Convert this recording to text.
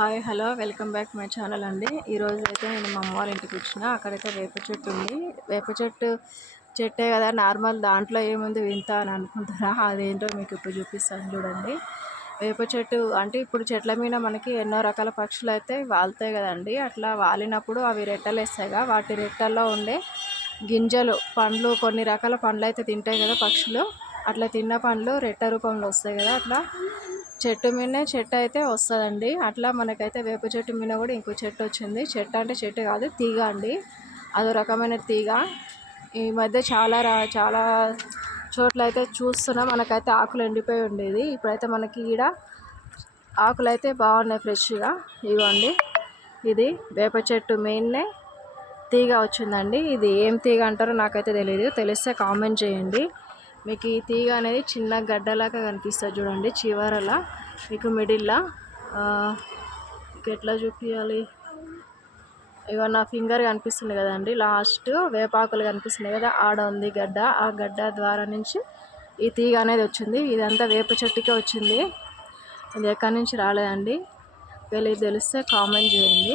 Hi hello welcome back my channel అండి. ఈరోజు అయితే నేను మా అమ్మ వాళ్ళ ఇంటికి వచ్చిన. అక్కడైతే వేప చెట్టు ఉంది. వేప చెట్టే కదా నార్మల్, దాంట్లో ఏముంది వింత అని అనుకుంటారా? అదేంటో మీకు ఇప్పుడు చూపిస్తాను చూడండి. వేప చెట్టు అంటే ఇప్పుడు చెట్ల మీద మనకి ఎన్నో రకాల పక్షులు అయితే వాళ్తాయి కదండి. అట్లా వాలినప్పుడు అవి రెట్టలు వేస్తాయిగా, వాటి రెట్టల్లో ఉండే గింజలు పండ్లు, కొన్ని రకాల పండ్లు అయితే తింటాయి కదా పక్షులు. అట్లా తిన్న పండ్లు రెట్ట రూపంలో వస్తాయి కదా, అట్లా చెట్టు మీదనే చెట్టు అయితే వస్తుందండి. అట్లా మనకైతే వేప చెట్టు మీద కూడా ఇంకో చెట్టు వచ్చింది. చెట్టు అంటే చెట్టు కాదు, తీగ అండి. అదో రకమైన తీగ. ఈ మధ్య చాలా చోట్ల అయితే చూస్తున్నా, మనకైతే ఆకులు ఎండిపోయి ఉండేది. ఇప్పుడైతే మనకి ఈడ ఆకులు అయితే బాగున్నాయి ఫ్రెష్గా. ఇవ్వండి, ఇది వేప చెట్టు మెయిన్నే తీగ వచ్చిందండి. ఇది ఏం తీగ అంటారో నాకైతే తెలియదు, తెలిస్తే కామెంట్ చేయండి. మీకు ఈ తీగ అనేది చిన్న గడ్డలాగా కనిపిస్తుంది చూడండి, చివరలా మీకు మిడిల్లా. ఎట్లా చూపించాలి, ఇవ నా ఫింగర్ కనిపిస్తుంది కదండి, లాస్ట్ వేపాకులు కనిపిస్తున్నాయి కదా, ఆడ ఉంది గడ్డ. ఆ గడ్డ ద్వారా నుంచి ఈ తీగ అనేది వచ్చింది. ఇదంతా వేప చెట్టుకే వచ్చింది, ఇది ఎక్కడి నుంచి రాలేదండి. తెలిస్తే కామెంట్ చేయండి.